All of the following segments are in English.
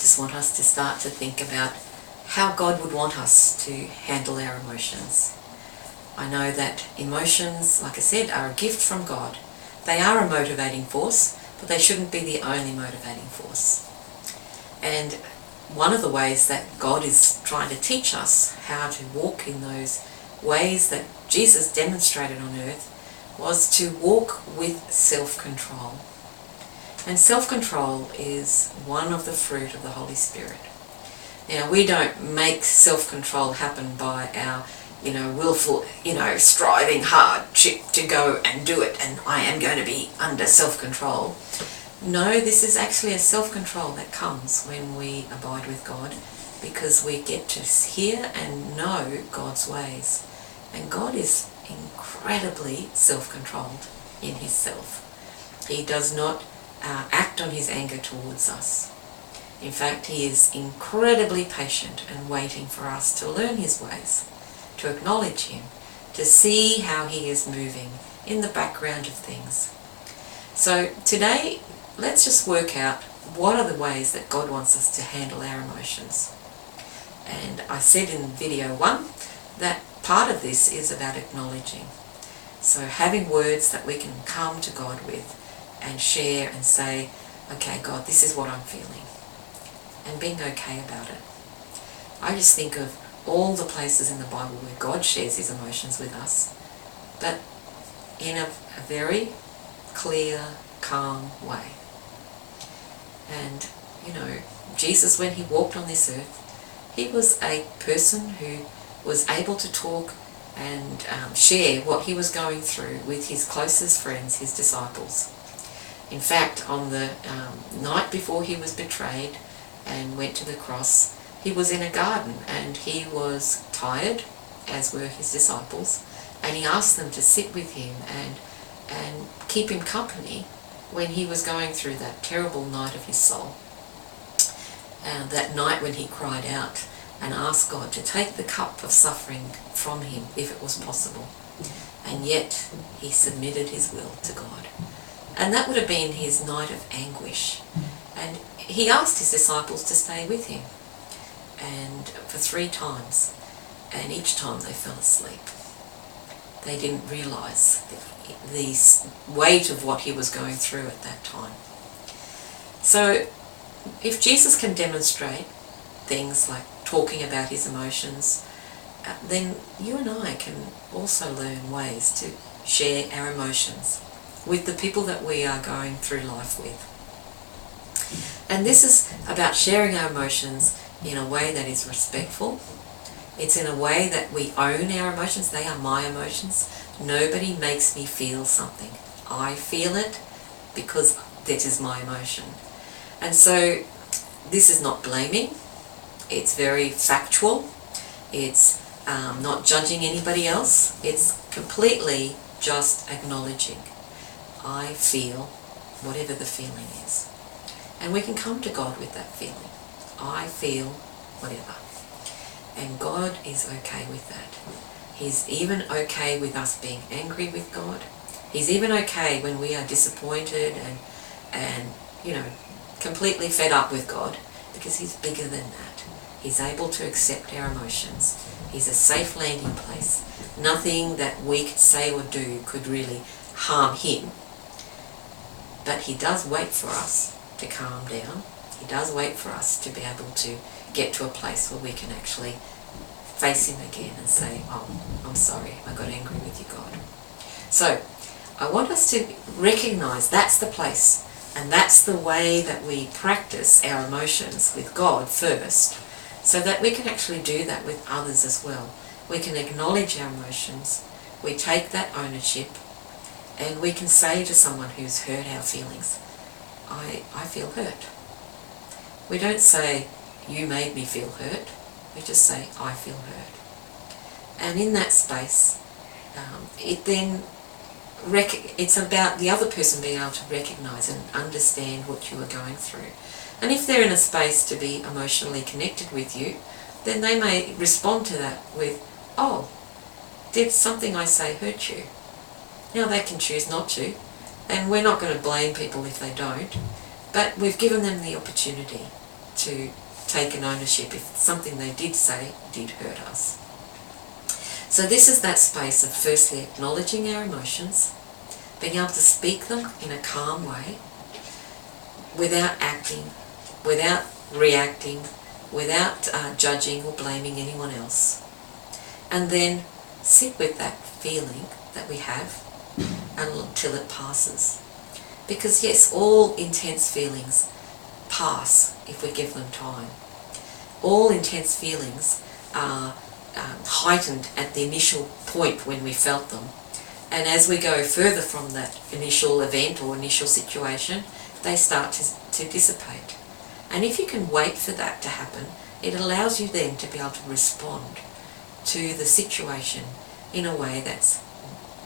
just want us to start to think about how God would want us to handle our emotions. I know that emotions, like I said, are a gift from God. They are a motivating force, but they shouldn't be the only motivating force. And one of the ways that God is trying to teach us how to walk in those ways that Jesus demonstrated on earth was to walk with self-control. And self-control is one of the fruit of the Holy Spirit. Now, we don't make self-control happen by our, willful, striving hard to go and do it, and I am going to be under self-control. No, this is actually a self-control that comes when we abide with God, because we get to hear and know God's ways. And God is incredibly self-controlled in his self. He does not act on his anger towards us. In fact, he is incredibly patient and waiting for us to learn his ways, to acknowledge him, to see how he is moving in the background of things. So today, let's just work out what are the ways that God wants us to handle our emotions. And I said in video 1 that part of this is about acknowledging. So having words that we can come to God with and share and say, okay, God, this is what I'm feeling. And being okay about it. I just think of all the places in the Bible where God shares his emotions with us, but in a very clear, calm way. And, Jesus, when he walked on this earth, he was a person who was able to talk and share what he was going through with his closest friends, his disciples. In fact, on the night before he was betrayed and went to the cross, he was in a garden and he was tired, as were his disciples, and he asked them to sit with him and keep him company when he was going through that terrible night of his soul. That night when he cried out and asked God to take the cup of suffering from him if it was possible. And yet he submitted his will to God. And that would have been his night of anguish. And he asked his disciples to stay with him, and for 3 times, and each time they fell asleep. They didn't realise the weight of what he was going through at that time. So if Jesus can demonstrate things like talking about his emotions, then you and I can also learn ways to share our emotions with the people that we are going through life with. And this is about sharing our emotions in a way that is respectful. It's in a way that we own our emotions. They are my emotions. Nobody makes me feel something. I feel it because that is my emotion. And so this is not blaming. It's very factual. It's not judging anybody else. It's completely just acknowledging. I feel whatever the feeling is. And we can come to God with that feeling. I feel whatever. And God is okay with that. He's even okay with us being angry with God. He's even okay when we are disappointed and completely fed up with God, because he's bigger than that. He's able to accept our emotions. He's a safe landing place. Nothing that we could say or do could really harm him. But he does wait for us to calm down. He does wait for us to be able to get to a place where we can actually face him again and say, oh, I'm sorry, I got angry with you, God. So I want us to recognise that's the place, and that's the way that we practice our emotions with God first, so that we can actually do that with others as well. We can acknowledge our emotions, we take that ownership, and we can say to someone who's hurt our feelings, I feel hurt. We don't say, you made me feel hurt. We just say, I feel hurt. And in that space, it's about the other person being able to recognise and understand what you are going through. And if they're in a space to be emotionally connected with you, then they may respond to that with, oh, did something I say hurt you? Now they can choose not to, and we're not going to blame people if they don't, but we've given them the opportunity to take an ownership if something they did say did hurt us. So this is that space of firstly acknowledging our emotions, being able to speak them in a calm way, without acting, without reacting, without judging or blaming anyone else. And then sit with that feeling that we have until it passes. Because yes, all intense feelings pass if we give them time. All intense feelings are heightened at the initial point when we felt them. And as we go further from that initial event or initial situation, they start to dissipate. And if you can wait for that to happen, it allows you then to be able to respond to the situation in a way that's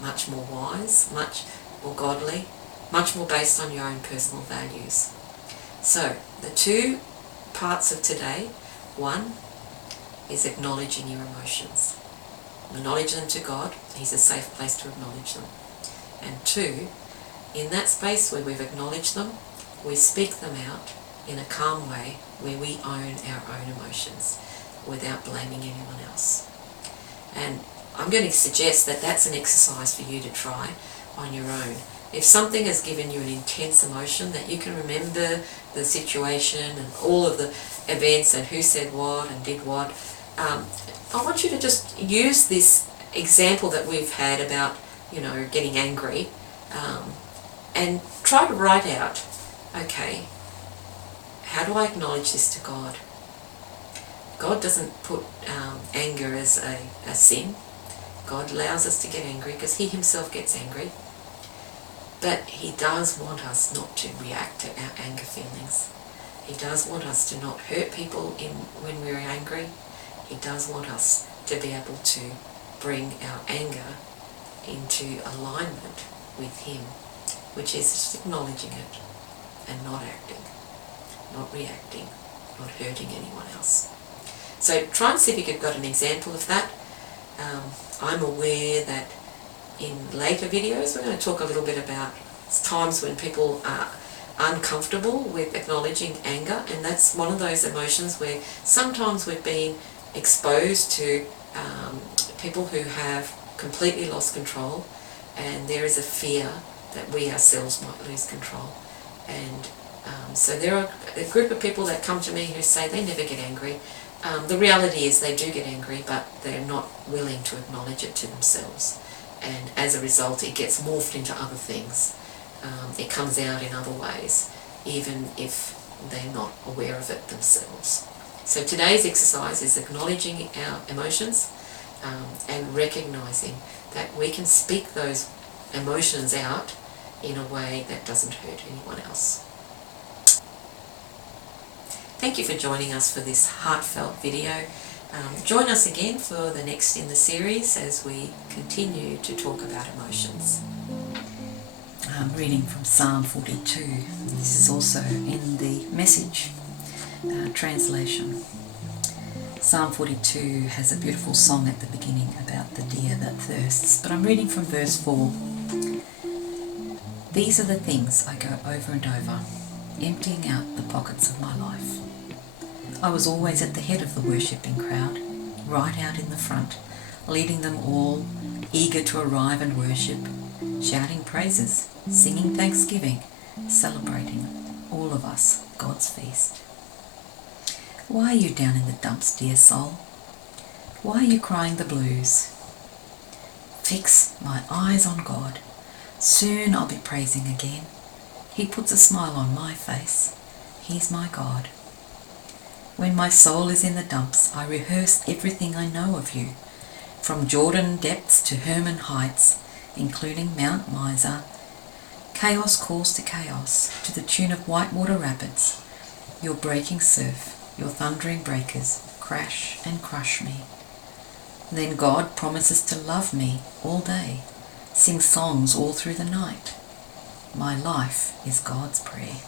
much more wise, much more godly, much more based on your own personal values. So, the two parts of today, one is acknowledging your emotions. Acknowledge them to God. He's a safe place to acknowledge them. And two, in that space where we've acknowledged them, we speak them out in a calm way where we own our own emotions without blaming anyone else. And I'm going to suggest that that's an exercise for you to try on your own. If something has given you an intense emotion, that you can remember the situation and all of the events and who said what and did what, I want you to just use this example that we've had about, getting angry, and try to write out, okay, how do I acknowledge this to God? God doesn't put anger as a sin. God allows us to get angry because He Himself gets angry. But He does want us not to react to our anger feelings. He does want us to not hurt people when we're angry. He does want us to be able to bring our anger into alignment with Him, which is just acknowledging it and not acting, not reacting, not hurting anyone else. So try and see if you've got an example of that. I'm aware that in later videos we're going to talk a little bit about times when people are uncomfortable with acknowledging anger, and that's one of those emotions where sometimes we've been exposed to people who have completely lost control, and there is a fear that we ourselves might lose control. And so there are a group of people that come to me who say they never get angry. The reality is they do get angry, but they're not willing to acknowledge it to themselves. And as a result, it gets morphed into other things. It comes out in other ways, even if they're not aware of it themselves. So today's exercise is acknowledging our emotions and recognizing that we can speak those emotions out in a way that doesn't hurt anyone else. Thank you for joining us for this heartfelt video. Join us again for the next in the series as we continue to talk about emotions. I'm reading from Psalm 42. This is also in the Message translation. Psalm 42 has a beautiful song at the beginning about the deer that thirsts, but I'm reading from verse 4. These are the things I go over and over, emptying out the pockets of my life. I was always at the head of the worshipping crowd, right out in the front, leading them all, eager to arrive and worship, shouting praises, singing thanksgiving, celebrating, all of us, God's feast. Why are you down in the dumps, dear soul? Why are you crying the blues? Fix my eyes on God. Soon I'll be praising again. He puts a smile on my face. He's my God. When my soul is in the dumps, I rehearse everything I know of you, from Jordan depths to Hermon heights, including Mount Miser. Chaos calls to chaos, to the tune of whitewater rapids. Your breaking surf, your thundering breakers, crash and crush me. Then God promises to love me all day, sing songs all through the night. My life is God's prayer.